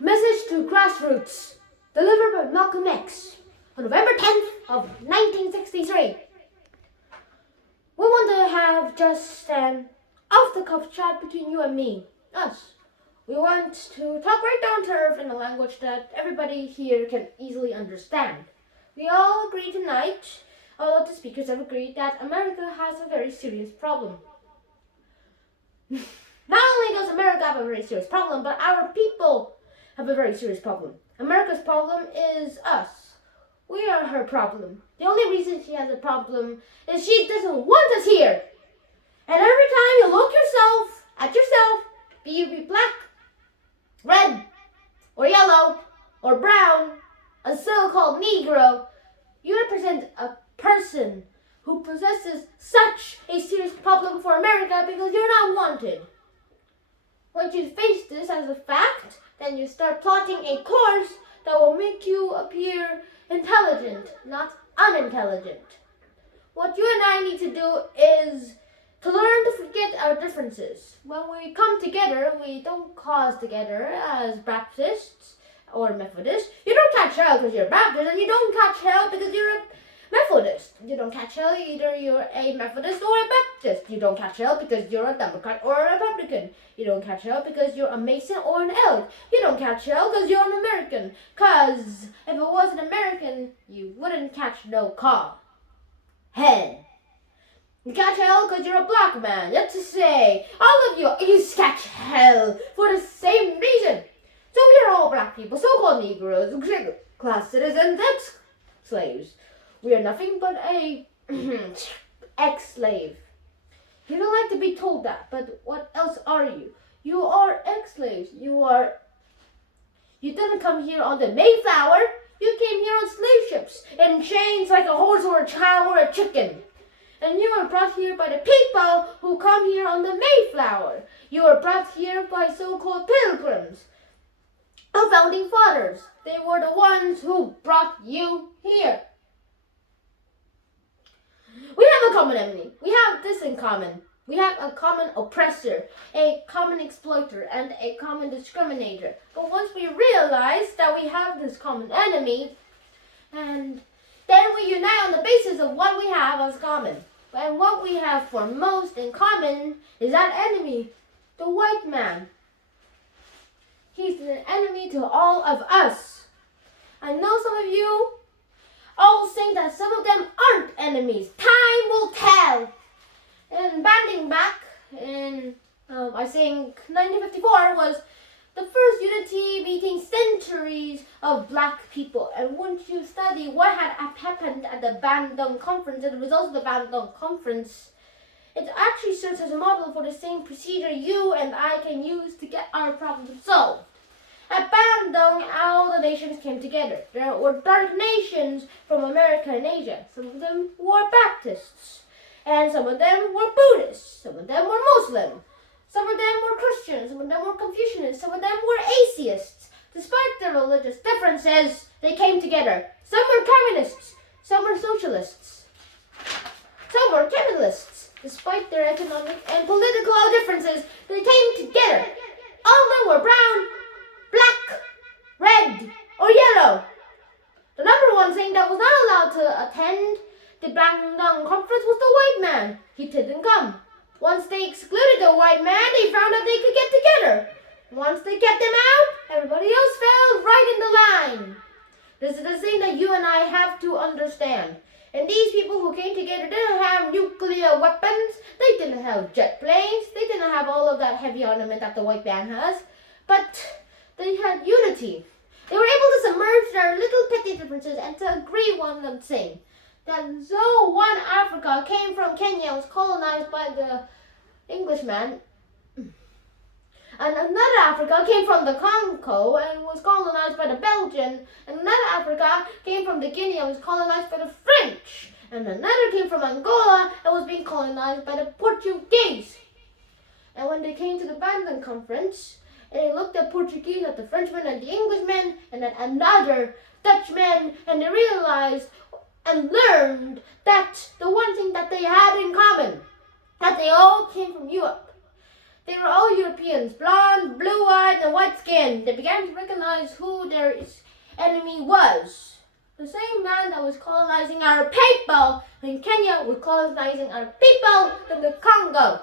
Message to Grassroots, delivered by Malcolm X on November 10th of 1963. We want to have just an off-the-cuff chat between you and me, us. We want to talk right down to earth in a language that everybody here can easily understand. We all agree tonight, all of the speakers have agreed that America has a very serious problem. Not only does America have a very serious problem, but our people have a very serious problem. America's problem is us. We are her problem. The only reason she has a problem is she doesn't want us here. And every time you look at yourself, be you be black, red, or yellow, or brown, a so-called Negro, you represent a person who possesses such a serious problem for America because you're not wanted. Once you face this as a fact, then you start plotting a course that will make you appear intelligent, not unintelligent. What you and I need to do is to learn to forget our differences. When we come together, we don't cause together as Baptists or Methodists. You don't catch hell because you're Baptist, and you don't catch hell because you're a Methodist. You don't catch hell either you're a Methodist or a Baptist. You don't catch hell because you're a Democrat or a Republican. You don't catch hell because you're a Mason or an elk. You don't catch hell because you're an American. Because if it was an American, you wouldn't catch no car. Hell. You catch hell because you're a black man. That's to say, all of you catch hell for the same reason. So we are all black people, so-called Negroes, class citizens, ex-slaves. We are nothing but a ex-slave. You don't like to be told that, but what else are you? You are ex-slaves. You didn't come here on the Mayflower. You came here on slave ships, in chains like a horse or a cow or a chicken. And you were brought here by the people who come here on the Mayflower. You were brought here by so-called pilgrims, our founding fathers. They were the ones who brought you here. We have a common enemy. We have this in common. We have a common oppressor, a common exploiter, and a common discriminator. But once we realize that we have this common enemy, and then we unite on the basis of what we have as common. And what we have for most in common is that enemy, the white man. He's an enemy to all of us. I know some of you all think that some of them aren't enemies. Time will tell. And banding back in, I think 1954 was the first unity meeting centuries of black people. And once you study what had happened at the Bandung Conference and the results of the Bandung Conference, it actually serves as a model for the same procedure you and I can use to get our problems solved. At Bandung, all the nations came together. There were dark nations from America and Asia. Some of them were Baptists, and some of them were Buddhists. Some of them were Muslim. Some of them were Christians. Some of them were Confucianists. Some of them were atheists. Despite their religious differences, they came together. Some were communists. Some were socialists. Some were capitalists. Despite their economic and political differences, they came together. All of them were brown, black, red, or yellow. The number one thing that was not allowed to attend the Bandung Conference was the white man. He didn't come. Once they excluded the white man, they found that they could get together. Once they kept him out, everybody else fell right in the line. This is the thing that you and I have to understand. And these people who came together didn't have nuclear weapons. They didn't have jet planes. They didn't have all of that heavy armament that the white man has. But they had unity. They were able to submerge their little petty differences and to agree one thing. That though one Africa came from Kenya and was colonized by the Englishman, and another Africa came from the Congo and was colonized by the Belgian, and another Africa came from the Guinea and was colonized by the French, and another came from Angola and was being colonized by the Portuguese. And when they came to the Bandung Conference, and they looked at Portuguese, at the Frenchman and the Englishman, and at another Dutchman, and they realized and learned that the one thing that they had in common, that they all came from Europe. They were all Europeans, blonde, blue-eyed, and white-skinned. They began to recognize who their enemy was. The same man that was colonizing our people in Kenya was colonizing our people in the Congo.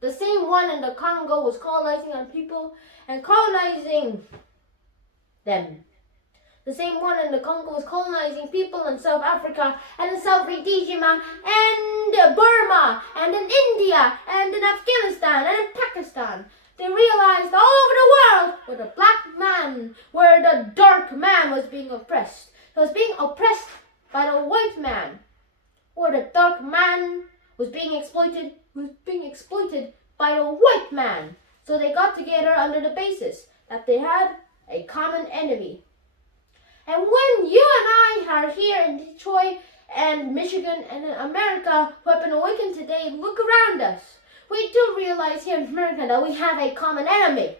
The same one in the Congo was colonizing our people and colonizing them. The same one in the Congo was colonizing people in South Africa and in South Rhodesia and Burma and in India and in Afghanistan and in Pakistan. They realized all over the world where the black man, where the dark man was being oppressed. He was being oppressed by the white man. Where the dark man was being exploited by the white man. So they got together under the basis that they had a common enemy. And when you and I are here in Detroit and Michigan and in America who have been awakened today, look around us. We do realize here in America that we have a common enemy.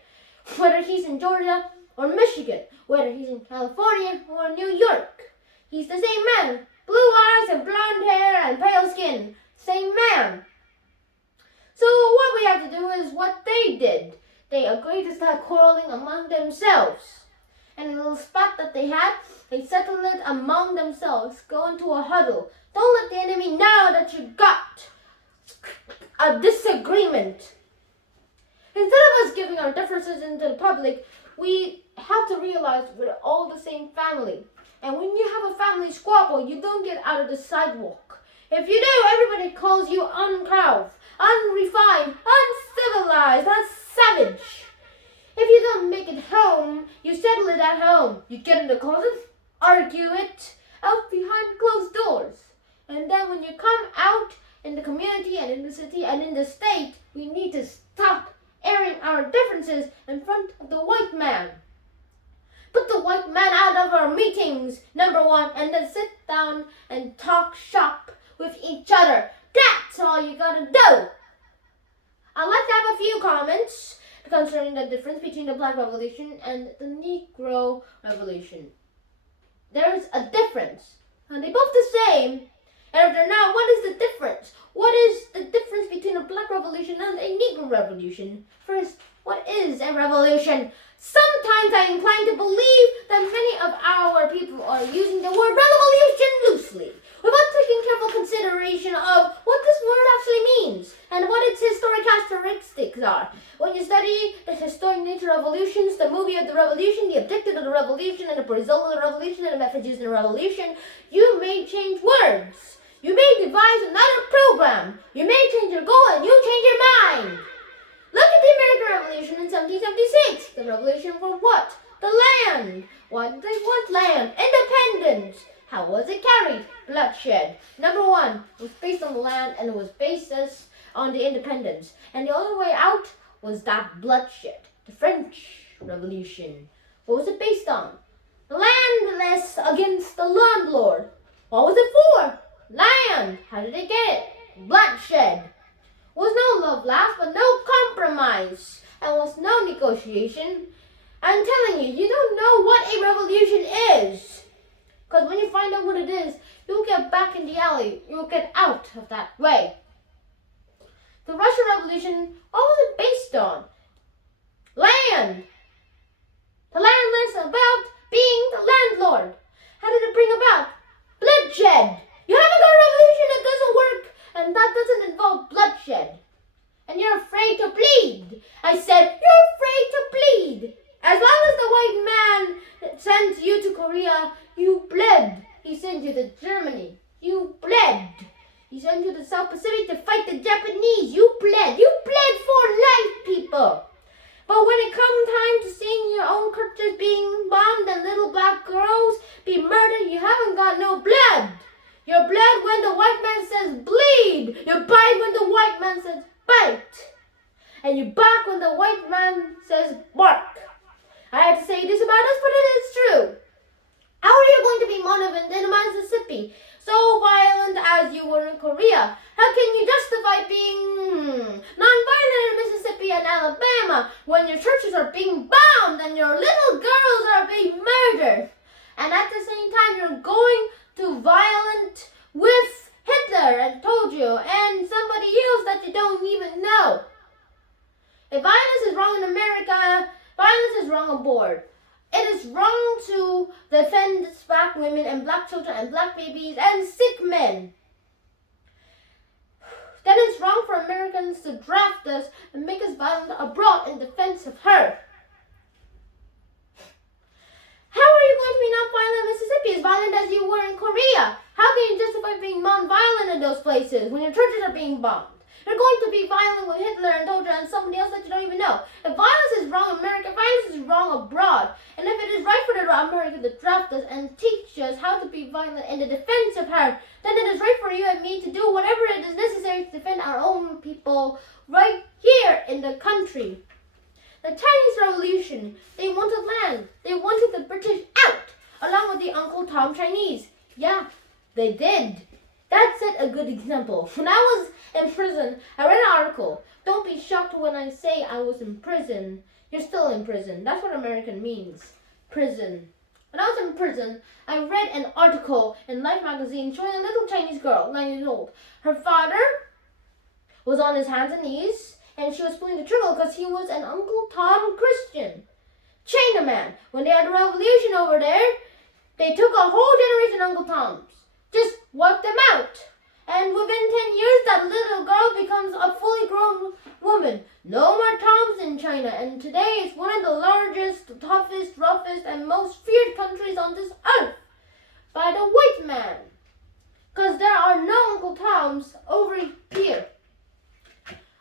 Whether he's in Georgia or Michigan, whether he's in California or New York. He's the same man. Blue eyes and blonde hair and pale skin. Same man. So what we have to do is what they did. They agreed to start quarreling among themselves. And in the little spot that they had, they settled it among themselves. Go into a huddle. Don't let the enemy know that you got a disagreement. Instead of us giving our differences into the public, we have to realize we're all the same family. And when you have a family squabble, you don't get out of the sidewalk. If you do, everybody calls you uncouth, unrefined, uncivilized, unsavage. If you don't make it home, you settle it at home. You get in the closet, argue it out behind closed doors. And then when you come out in the community and in the city and in the state, we need to stop airing our differences in front of the white man. Put the white man out of our meetings, number one, and then sit down and talk shop with each other. That's all you gotta do. I'd like to have a few comments concerning the difference between the Black Revolution and the Negro Revolution. There's a difference. And they're both the same. And if they're not, what is the difference? What is the difference between a Black Revolution and a Negro Revolution? First, what is a revolution? Sometimes I incline to believe that many of our people are using the word revolution loosely, without taking careful consideration of what this word actually means and what its historic characteristics are. When you study the historic nature of revolutions, the movie of the revolution, the objective of the revolution, and the result of the revolution, and the method used in the revolution, you may change words. You may devise another program. You may change your goal and you change your mind. Look at the American Revolution in 1776. The revolution for what? The land. Why did they want land? Independence. How was it carried? Bloodshed. Number one, it was based on the land and it was based on the independence. And the only way out was that bloodshed. The French Revolution. What was it based on? The landless against the landlord. What was it for? Land. How did they get it? Bloodshed. Was no love lost, but no compromise, and was no negotiation. I'm telling you, you don't know what a revolution is. Because when you find out what it is, you'll get back in the alley. You'll get out of that way. The Russian Revolution, what was it based on? Land. The landless about being the landlord. How did it bring about? Bloodshed. You haven't got a revolution that doesn't work, and that doesn't involve bloodshed. And you're afraid to bleed. I said, you're afraid to bleed. As long as the white man sent you to Korea, you bled. He sent you to Germany. You bled. He sent you to South Pacific to fight the Japanese. You bled. You bled for life, people. But when it comes time to seeing your own churches being bombed and little black girls be murdered, you haven't got no blood. Your blood when the white man says bleed. You bite when the white man says bite. And you bark when the white man says bark. I had to say this about us, but it is true. How are you going to be monument in Mississippi, so violent as you were in Korea? How can you justify being non-violent in Mississippi and Alabama when your churches are being bombed and your little girls are being murdered? And at the same time, you're going to violent with Hitler and told you, and somebody else that you don't even know. If violence is wrong in America, violence is wrong aboard. It is wrong to defend black women and black children and black babies and sick men. Then it's wrong for Americans to draft us and make us violent abroad in defense of her. How are you going to be non-violent in Mississippi as violent as you were in Korea? How can you justify being non-violent in those places when your churches are being bombed? You're going to be violent with Hitler and Doja and somebody else that you don't even know. If violence is wrong in America, violence is wrong abroad. And if it is right for the America to draft us and teach us how to be violent in the defense of her, then it is right for you and me to do whatever it is necessary to defend our own people right here in the country. The Chinese Revolution, they wanted land. They wanted the British out, along with the Uncle Tom Chinese. Yeah, they did. That set a good example. When I was in prison, I read an article. Don't be shocked when I say I was in prison. You're still in prison. That's what American means. Prison. When I was in prison, I read an article in Life magazine showing a little Chinese girl, 9 years old. Her father was on his hands and knees, and she was pulling the trigger because he was an Uncle Tom Christian. Chinaman. When they had a revolution over there, they took a whole generation of Uncle Toms. Just wiped them out. And within 10 years, that little girl becomes a fully grown woman. No more Toms in China. And today, it's one of the largest, toughest, roughest, and most feared countries on this earth by the white man. Because there are no Uncle Toms over here.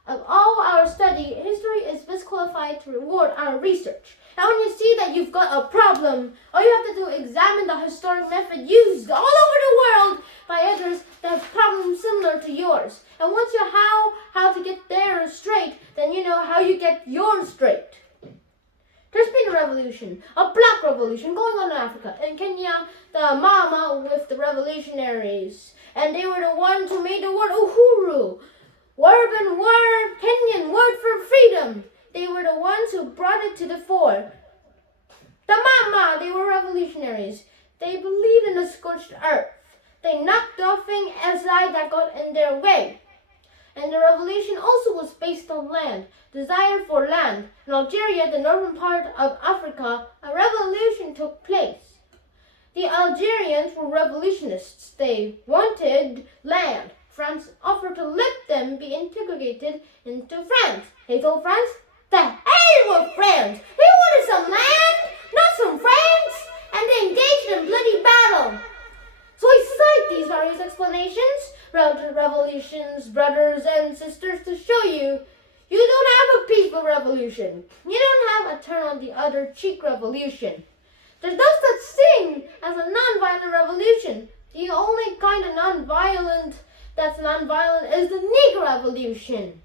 Of all our study, history is best qualified to reward our research. And when you see that you've got a problem, all you have to do is examine the historic method used all over the world by others that have problems similar to yours. And once you know how to get theirs straight, then you know how you get yours straight. There's been a revolution, a black revolution going on in Africa. In Kenya, the mama with the revolutionaries. And they were the ones who made the word uhuru. Urban word, Kenyan word for freedom. They were the ones who brought it to the fore. The mama, they were revolutionaries. They believed in the scorched earth. They knocked off things aside that got in their way. And the revolution also was based on land, desire for land. In Algeria, the northern part of Africa, a revolution took place. The Algerians were revolutionists. They wanted land. France offered to let them be integrated into France. They told France, the hell with France! They wanted some land, not some France! And they engaged in bloody battle. So I cite these various explanations, revolutions, brothers and sisters, to show you don't have a peaceful revolution. You don't have a turn on the other cheek revolution. There's no such thing as a non-violent revolution. The only kind of that's non-violent is the Negro Revolution.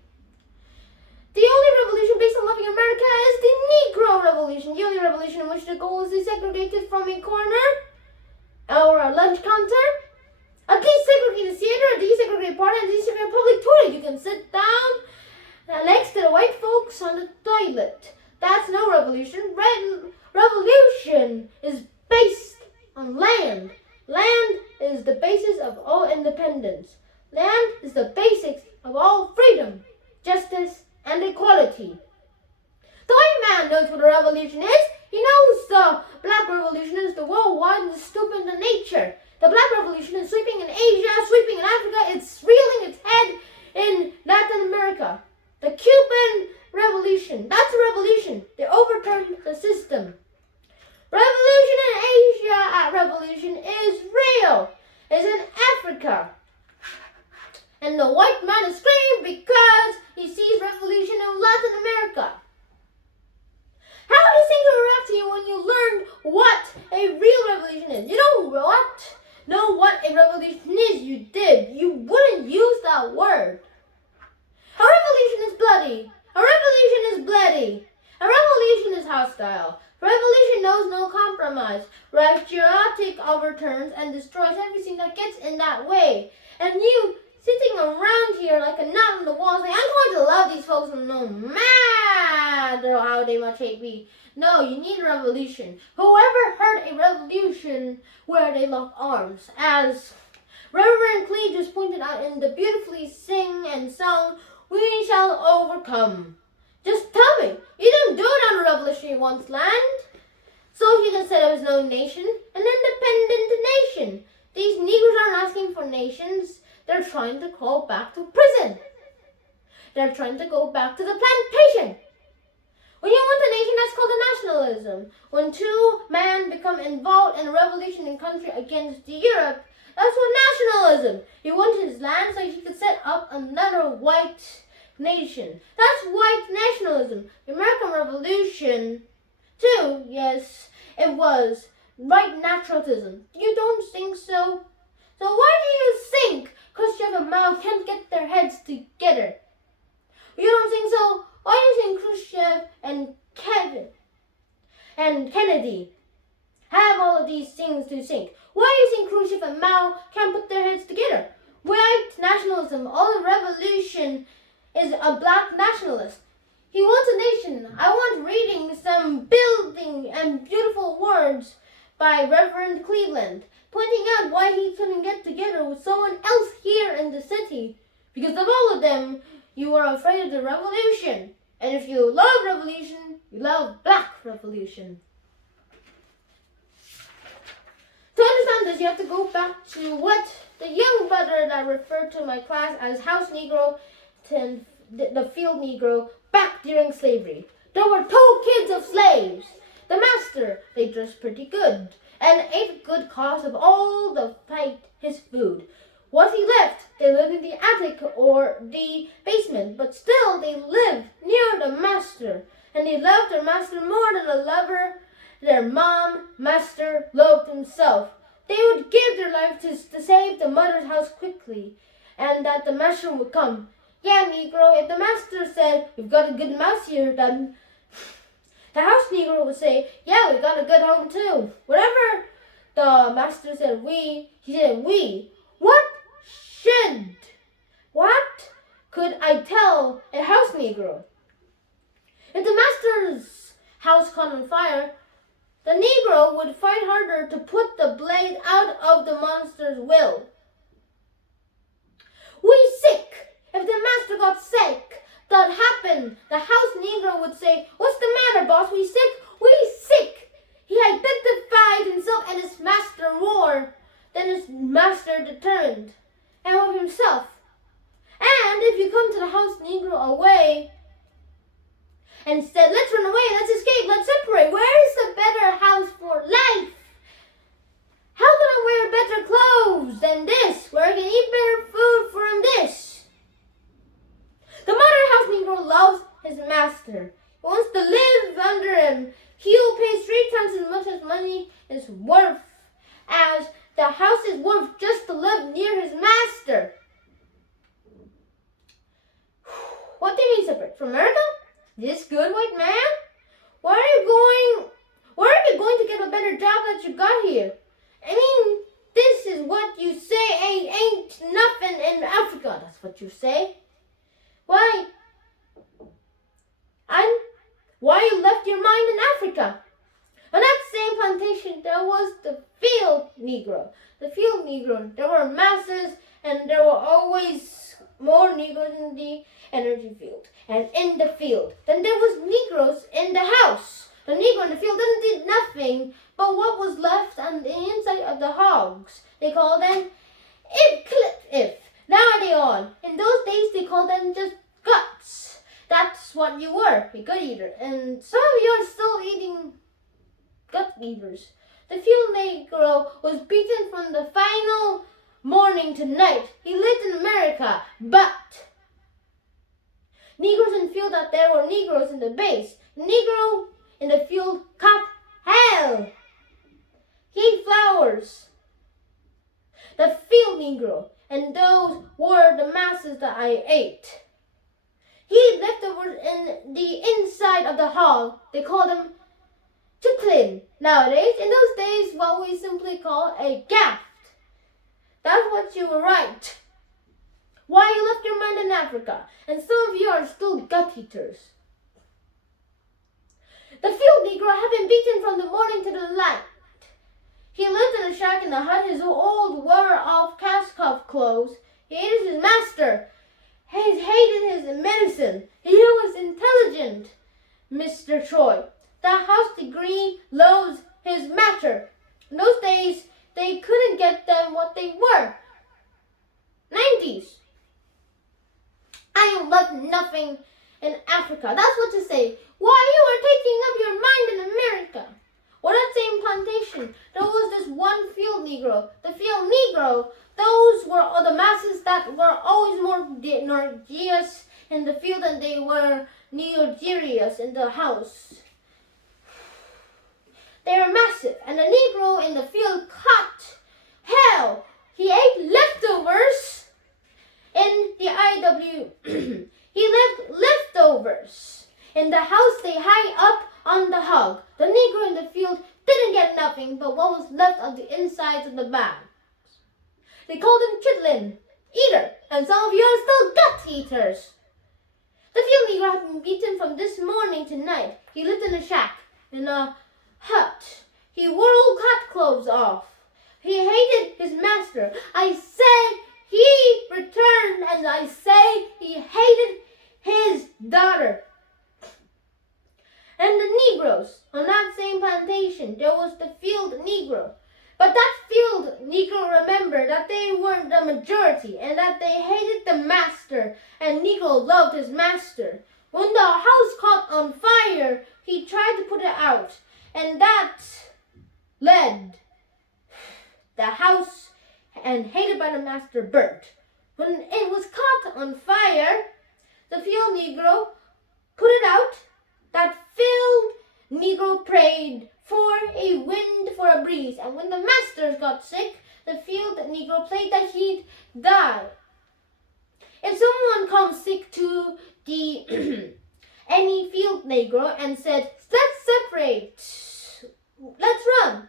The only revolution based on loving America is the Negro Revolution. The only revolution in which the goal is desegregated from a corner or a lunch counter, a desegregated theater, a desegregated party, and a desegregated public toilet. You can sit down next to the white folks on the toilet. That's no revolution. Revolution is based on land. Land is the basis of all independence. Land is the basics of all freedom, justice, and equality. The white man knows what a revolution is. He knows the black revolution is the worldwide and the stupid in nature. The black revolution is sweeping in Asia, sweeping in Africa. It's reeling its head in Latin America. The Cuban Revolution, that's a revolution. They overturned the system. Revolution in Asia, revolution is real. It's in Africa. And the white man is screaming because he sees revolution in Latin America. How do you think it will react to you when you learn what a real revolution is? You know what a revolution is. You wouldn't use that word. A revolution is bloody. A revolution is bloody. A revolution is hostile. Revolution knows no compromise. Patriotic overturns and destroys everything that gets in that way. And you sitting around here like a knot on the wall saying, I'm going to love these folks no matter how they much hate me. No, you need a revolution. Whoever heard a revolution where they lock arms? As Reverend Clee just pointed out in the beautifully sing and sung, we shall overcome. Just tell me. You didn't do it on a revolutionary one's land. So he can set up his own nation, an independent nation. These Negroes aren't asking for nations. They're trying to go back to prison. They're trying to go back to the plantation. When you want a nation, that's called a nationalism. When two men become involved in a revolution in a country against Europe, that's what nationalism. He wanted his land so he could set up another white nation. That's white nationalism. The American Revolution, too, yes, it was white nationalism. You don't think so? So why do you think Khrushchev and Mao can't get their heads together? You don't think so? Why do you think Khrushchev and Kennedy have all of these things to think? Why do you think Khrushchev and Mao can't put their heads together? White nationalism, all the revolution is a black nationalist. He wants a nation. I want reading some building and beautiful words by Reverend Cleveland, pointing out why he couldn't get together with someone else here in the city. Because of all of them, you are afraid of the revolution. And if you love revolution, you love black revolution. To understand this, you have to go back to what the young brother that referred to my class as House Negro, the Field Negro, back during slavery. There were 2 kids of slaves. The master, they dressed pretty good and ate good cause of all the fight his food. What he left, they lived in the attic or the basement, but still they lived near the master, and they loved their master more than a lover their master loved himself. They would give their life to save the mother's house quickly, and that the master would come. Yeah, Negro, if the master said, we've got a good mouse here, then the house Negro would say, yeah, we got a good home too. Whatever the master said, he said, we. What could I tell a house Negro? If the master's house caught on fire, the Negro would fight harder to put the blade out of the monster's will. We sick. If the master got sick, that happened. The house Negro would say, what's the matter, boss? We sick? We sick. He identified himself and his master more than his master determined, and of himself. And if you come to the house Negro away and said, let's run away, let's escape, let's separate, where is the better house for life? How can I wear better clothes than this? Where I can eat better food from this? The modern house Negro loves his master. He wants to live under him. He'll pay 3 times as much as money is worth as the house is worth just to live near his master. What do you mean separate? From America? This good white man? Where are you going to get a better job that you got here? I mean, this is what you say ain't nothing in Africa. That's what you say. Why you left your mind in Africa? On that same plantation, there was the field Negro. The field Negro, there were masses, and there were always more Negroes in the energy field and in the field. Then there was Negroes in the house. The Negro in the field did nothing but what was left on the inside of the hogs. They called them if. Now they on. In those days, they called them just guts. That's what you were, a gut eater. And some of you are still eating gut eaters. The field Negro was beaten from the final morning to night. He lived in America, but Negroes in the field that there were Negroes in the base. Negro in the field caught hell. He ate flowers. The field Negro, and those were the masses that I ate. He ate leftovers in the inside of the hog. They called them chitlin. Nowadays, in those days, what we simply call a gaff. That's what you were right. Why you left your mind in Africa, and some of you are still gut eaters. The field Negro had been beaten from the morning to the night. He lived in a shack in the hut, his old wore-off cast-off clothes. He hated his master. He hated his medicine. He was intelligent. Troy. The house degree loves his matter. In those days, they couldn't get them what they were. 90s. I left nothing in Africa. That's what to say. Why you are taking up your mind in America? Or that same plantation, there was this one field Negro. The field Negro, those were all the masses that were always more Nigerians in the field than they were Nigerians in the house. They were massive, and the Negro in the field caught hell. He ate leftovers in the IW. He left leftovers in the house they high up on the hog. The Negro in the field didn't get nothing but what was left of the insides of the bags. They called him chitlin, eater, and some of you are still gut eaters. The field Negro had been beaten from this morning to night. He lived in a shack, in a hut. He wore old cat clothes off. He hated his master. I say he returned, and I say he hated his daughter. And the Negroes on that same plantation, there was the field Negro. But that field Negro remembered that they weren't the majority and that they hated the master, and Negro loved his master. When the house caught on fire, he tried to put it out, and that led the house, and hated by the master, burnt. When it was caught on fire, the field Negro put it out. That field Negro prayed for a wind, for a breeze, and when the masters got sick, the field Negro prayed that he'd die. If someone comes sick to the any field Negro and said, "Let's separate, let's run,"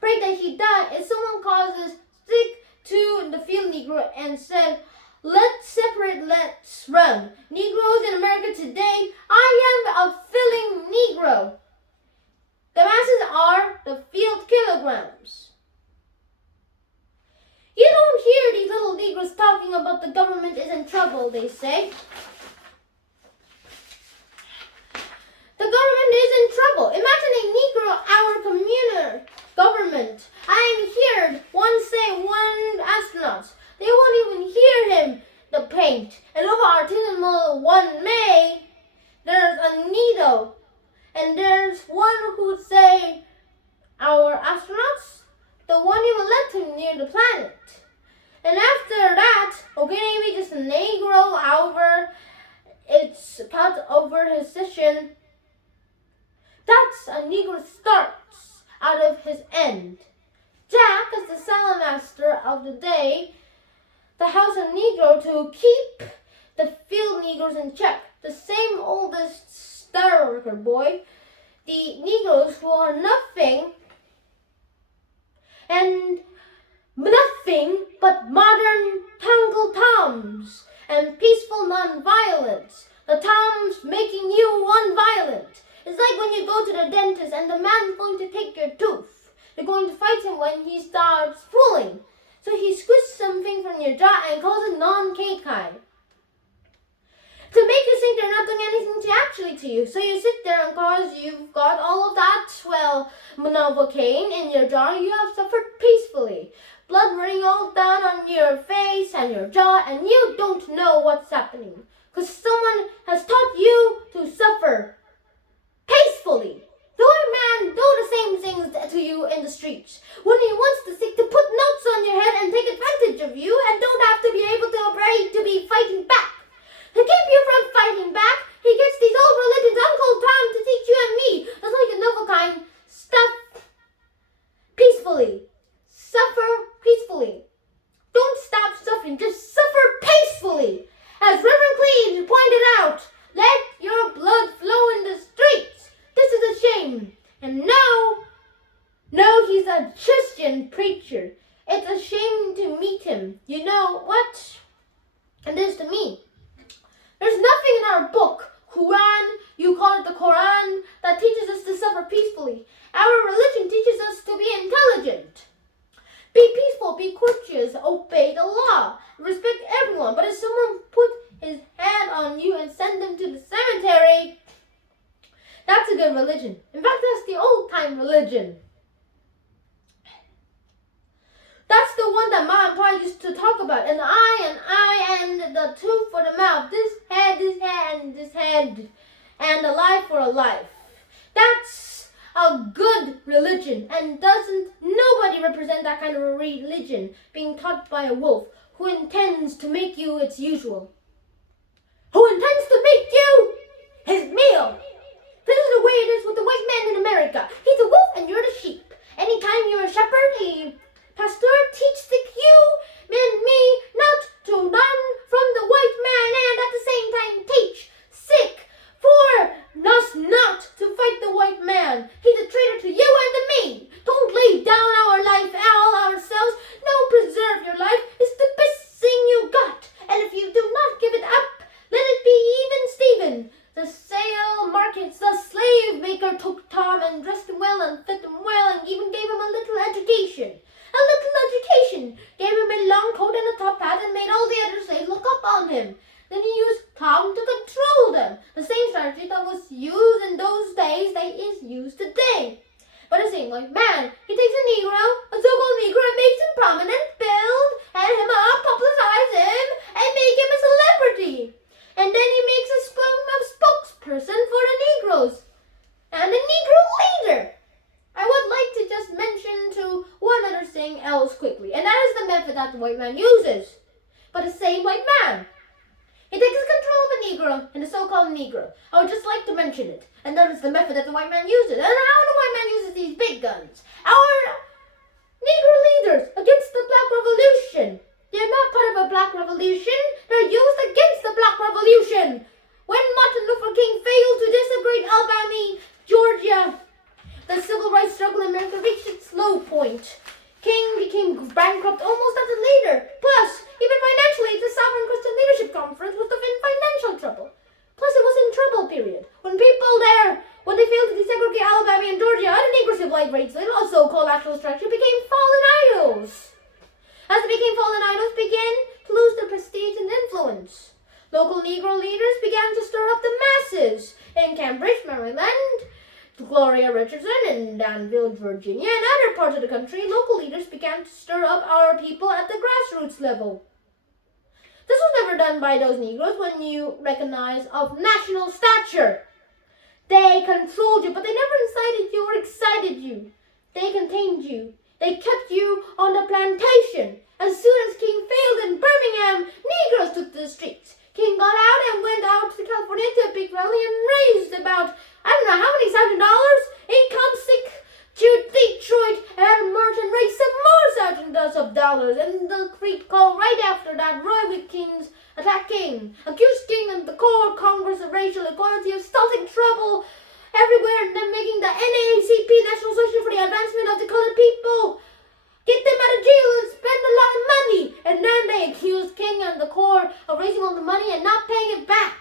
pray that he died. If someone causes sick to the field Negro and said, "Let's separate, let's run." Negroes in America today, I am a filling Negro. The masses are the field kilograms. You don't hear these little Negroes talking about the government is in trouble, they say. The government is in trouble. Imagine a Negro, our communal government. I heard one say, one astronaut, they won't even hear him, the paint. And over artisanal 1 May, there's a needle. And there's one who'd say, our astronauts, the one you will let him near the planet. And after that, okay, maybe just a Negro over, it's cut over his session. That's a Negro starts out of his end. Jack, as the salamaster of the day, the house of Negro to keep the field Negroes in check. The same oldest star worker boy, the Negroes who are nothing and nothing but modern Tangle Toms and peaceful non-violence. The Toms making you unviolent. It's like when you go to the dentist and the man's going to take your tooth. You're going to fight him when he starts pulling. So he squishes something from your jaw and calls it non-K-Kai. To make you think they're not doing anything to actually to you. So you sit there and cause you've got all of that, well, Novocaine in your jaw, you have suffered peacefully. Blood running all down on your face and your jaw, and you don't know what's happening. Because someone has taught you to suffer peacefully. The other man do the same things to you in the streets. When he wants to put notes on your head and take advantage of you and don't have to be able to pray to be fighting back. To keep you from fighting back, he gets these old religions, Uncle Tom, to teach you and me. That's like a Novocaine stuff peacefully. Suffer peacefully. Don't stop suffering, just suffer peacefully. As Reverend Cleves pointed out, let your blood flow in the streets. This is a shame. And no, he's a Christian preacher. It's a shame to meet him. You know what it is to me? There's nothing in our book, Quran, you call it the Quran, that teaches us to suffer peacefully. Our religion teaches us to be intelligent. Be peaceful, be courteous, obey the law, respect everyone. But if someone put his hand on you and send them to the cemetery, That's a good religion. In fact, that's the old-time religion. That's the one that Ma and Pa used to talk about. An eye, and the tooth for the mouth. This head, and this head. And a life for a life. That's a good religion. And doesn't nobody represent that kind of a religion being taught by a wolf who intends to make you its usual. Who intends to make you his meal. This is the way it is with the white man in America. He's a wolf and you're the sheep. Anytime you're a shepherd, a pastor, teach the human me not to run from the white man and at the same time teach sick for us not to fight the white man. He's a traitor to you and to me. Don't lay down our life all ourselves. No, preserve your life. It's the best thing you got. And if you do not give it up, let it be even Stephen. The sale markets, the slave maker took Tom and dressed him well and fed him well and even gave him a little education. A little education. Gave him a long coat and a top hat and made all the other slaves look up on him. Then he used Tom to control them. The same strategy that was used in those days that is used today. But the same white man, he takes a Negro, a so-called Negro, and makes him prominent, build him up, publicize him, and make him a celebrity. And then he makes a spokesperson for the Negroes and a Negro leader. I would like to just mention to one other thing else quickly, and that is the method that the white man uses. But the same white man, he takes control of the Negro and the so-called Negro. I would just like to mention it, and that is the method that the white man uses. And how the white man uses these big guns. Our Negro leaders against the Black Revolution. They're not part of a Black Revolution. They're used against the Black Revolution. When Martin Luther King failed to desecrate Alabama, Georgia, the civil rights struggle in America reached its low point. King became bankrupt almost as a leader. Plus, even financially, the Sovereign Christian Leadership Conference was in financial trouble. Plus, it was in trouble period. When they failed to desegregate Alabama and Georgia, the Negro civil rights, also called actual structure, became fallen idols. As they became fallen idols, began to lose their prestige and influence. Local Negro leaders began to stir up the masses. In Cambridge, Maryland, Gloria Richardson in Danville, Virginia, and other parts of the country, local leaders began to stir up our people at the grassroots level. This was never done by those Negroes when you recognize of national stature. They controlled you, but they never incited you or excited you. They contained you. They kept you on the plantation. As soon as King failed in Birmingham, Negroes took to the streets. King got out and went out to California to a big rally and raised about, I don't know how many $1,000. Income sick to Detroit and merged and raised some more thousands of dollars. And the creep call right after that, Roy Wilkins attacked King, accused King and the core Congress of racial equality of starting trouble everywhere and then making the NAACP, National Association for the Advancement of the Colored People, get them out of jail and spend a lot of money. And then they accused King and the Corps of raising all the money and not paying it back.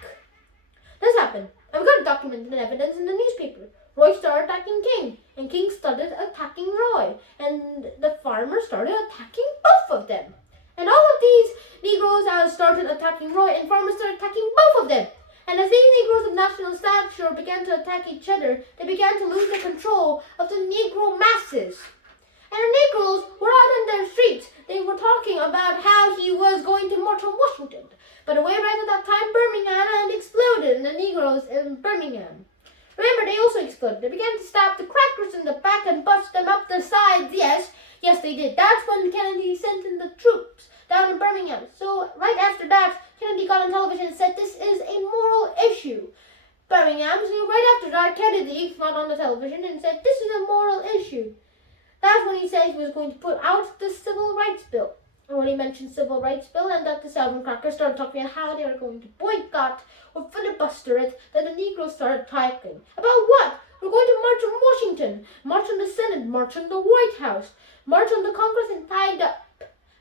This happened. And we got documented evidence in the newspaper. Roy started attacking King, and King started attacking Roy. And the farmers started attacking both of them. And all of these Negroes started attacking Roy, and farmers started attacking both of them. And as these Negroes of national stature began to attack each other, they began to lose the control of the Negro masses. And the Negroes were out in their streets. They were talking about how he was going to march on Washington. But away right at that time, Birmingham had exploded, and the Negroes in Birmingham. Remember, they also exploded. They began to stab the crackers in the back and bust them up the sides. Yes, they did. That's when Kennedy sent in the troops down in Birmingham. So right after that, Kennedy got on television and said this is a moral issue. Birmingham, so right after that, Kennedy got on the television and said this is a moral issue. That's when he said he was going to put out the Civil Rights Bill. And when he mentioned Civil Rights Bill and that the Southern crackers started talking about how they were going to boycott or filibuster it, then the Negroes started talking. About what? We're going to march on Washington, march on the Senate, march on the White House, march on the Congress and tie it up.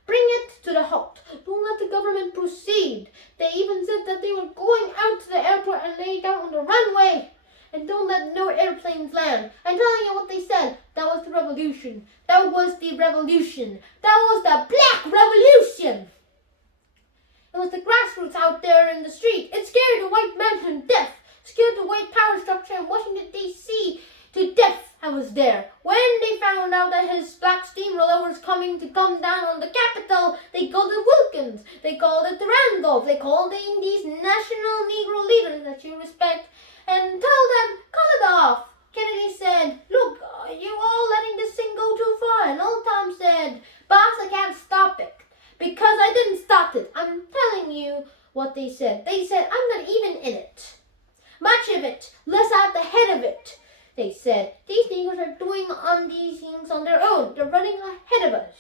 Bring it to the halt. Don't let the government proceed. They even said that they were going out to the airport and lay down on the runway. And don't let no airplanes land. I'm telling you what they said. That was the revolution. That was the revolution. That was the Black Revolution. It was the grassroots out there in the street. It scared the white man to death. Scared the white power structure in Washington, D.C. that you respect and tell them, cut it off. Kennedy said, look, you all letting this thing go too far. And old Tom said, boss, I can't stop it because I didn't stop it. I'm telling you what they said. They said, I'm not even in it. Much of it, less at the head of it. They said, these niggers are doing on these things on their own. They're running ahead of us.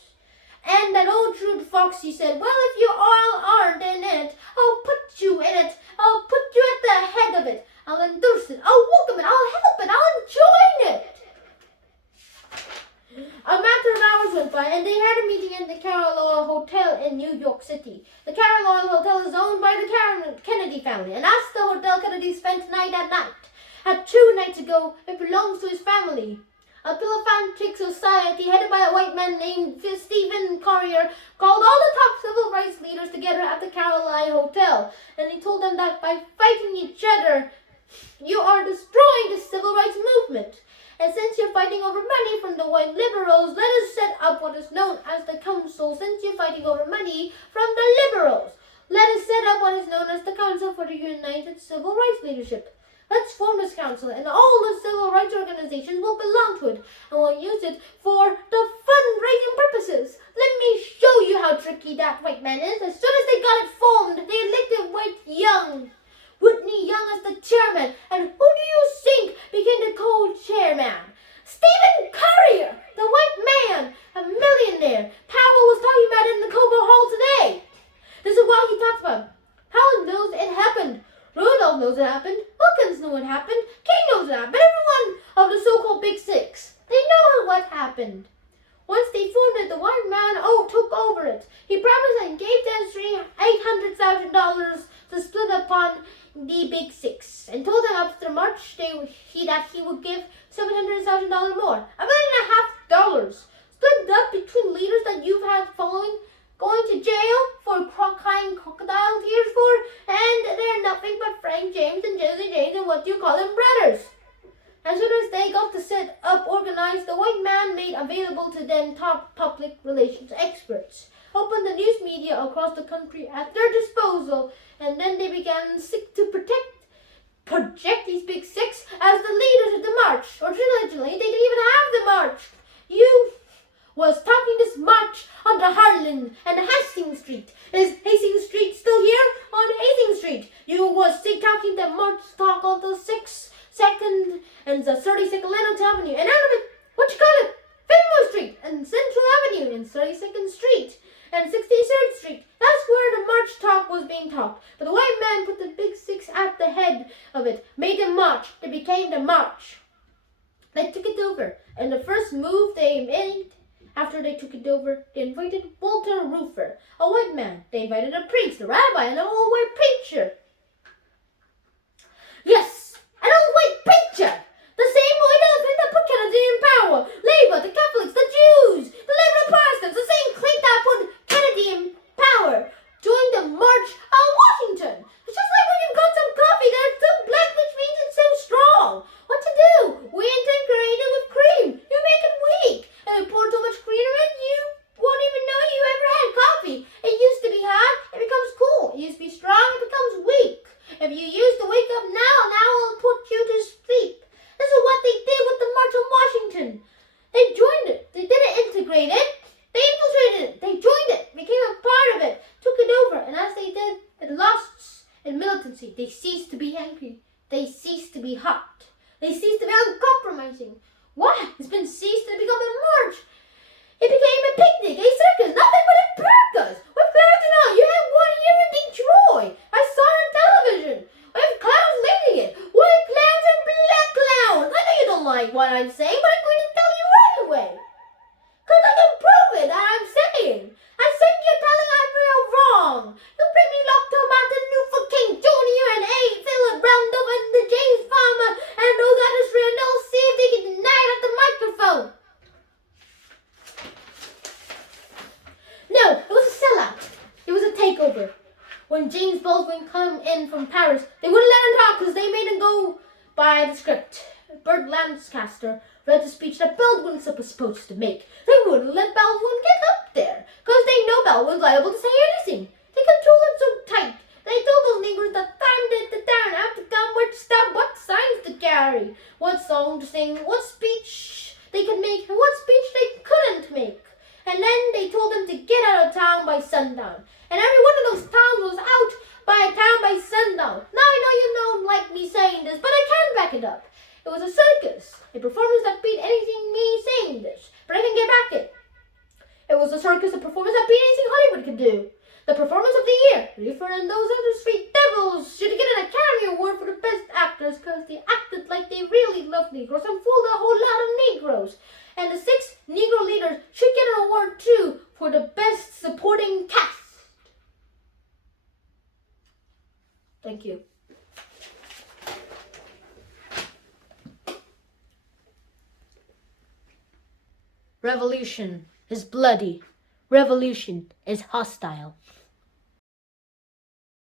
And that old shrewd Foxy said, well, if you all aren't in it, I'll put you in it. I'll put you at the head of it. I'll endorse it. I'll welcome it. I'll help it. I'll join it. A matter of hours went by, and they had a meeting at the Carlisle Hotel in New York City. The Carlisle Hotel is owned by the Kennedy family, and as the Hotel Kennedy spent night at night. Had 2 nights ago, it belongs to his family. A philanthropic society headed by a white man named Stephen Collier called all the top civil rights leaders together at the Carlisle Hotel, and he told them that by fighting each other, you are destroying the civil rights movement. And since you're fighting over money from the white liberals, let us set up what is known as the Council. Since you're fighting over money from the liberals, let us set up what is known as the Council for the United Civil Rights Leadership. Let's form this council, and all the civil rights organizations will belong to it, and we'll use it for the fundraising purposes. Let me show you how tricky that white man is. As soon as they got it formed, they elected Whitney Young as the chairman, and who do you think became the co-chairman? Stephen Collier, the white man, a millionaire. Powell was talking about it in the Cobo Hall today. This is what he talks about. Powell knows it happened. Rudolph knows it happened. Wilkins knows it happened. King knows it happened. Everyone of the so-called Big Six, they know what happened. Once they formed it, the white man took over it. He promised and gave them $800,000 to split upon the Big Six, and told them after March that he would give $700,000 more, $1.5 million, split up between leaders that you've had following, going to jail for crying crocodile tears for, and they're nothing but Frank James and Jesse James and what you call them brothers. As soon as they got the set up organized, the white man made available to them top public relations experts, opened the news media across the country at their disposal, and then they began to project these Big Six as the leaders of the march. Originally, they didn't even have the march. You was talking this march on the Harlan and Hastings Street. Is Hastings Street still here? On Hastings Street. You was talking the march talk of the 6th and the 32nd Lenox Avenue, and out of it, what you call it? Fenimore Street and Central Avenue and 32nd Street and 63rd Street. That's where the march talk was being talked. But the white man put the Big Six at the head of it, made them march. They became the march. They took it over, and the first move they made after they took it over, they invited Walter Rufer, a white man. They invited a priest, a rabbi, and an old white preacher. Yes, an old white preacher! The same white elephant that put Kennedy in power. Labour, the Catholics, the Jews, the liberal Protestants, the same clique that put Kennedy in power. Joined the march on Washington. It's just like when you've got some coffee that's so black, which means it's so strong. What to do? We integrate it with cream. You make it weak. If you pour too much cream in it, you won't even know you ever had coffee. It used to be hot, it becomes cool. It used to be strong, it becomes weak. If you used to wake up now it'll put you to sleep. This is what they did with the March on Washington. They joined it. They didn't integrate it. They infiltrated it. They joined it, became a part of it, took it over. And as they did, it lost in militancy. They ceased to be angry. They ceased to be hot. They ceased to be uncompromising. Why? It's been ceased to become a march. It became a picnic, a circus, nothing but a circus. With clowns and all. You had one here in Detroit. I saw it on television. With clowns leading it. White clowns and black clowns. I know you don't like what I'm saying, but I'm going to tell you anyway. Because I can prove it that I'm saying. I think you're telling I'm real wrong. You bring me up to Martin Luther King Jr. and A. Philip Roundup and the James Farmer and those others, and they'll see if they can deny it at the microphone. No, it was a sellout. It was a takeover. When James Baldwin came in from Paris, they wouldn't let him talk because they made him go by the script. Burt Lancaster read the speech that Baldwin was supposed to make. They wouldn't let Baldwin get up there because they know Baldwin's liable to say anything. They control him so tight. They told those niggers that time did the town have to come carry, what song to sing, what speech they could make, and what speech they couldn't make. And then they told them to get out of town by sundown. And every one of those towns was out by sundown. Now I know you don't like me saying this, but I can back it up. It was a circus, a performance that beat anything me saying this, but I can get back it. It was a circus, a performance that beat anything Hollywood could do. The performance of the year. Reefer and those other sweet devils should get an Academy Award for the best actors because they acted like they really loved Negroes and fooled a whole lot of Negroes. And the 6 Negro leaders should get an award too for the best supporting cast. Thank you. Revolution is bloody. Revolution is hostile.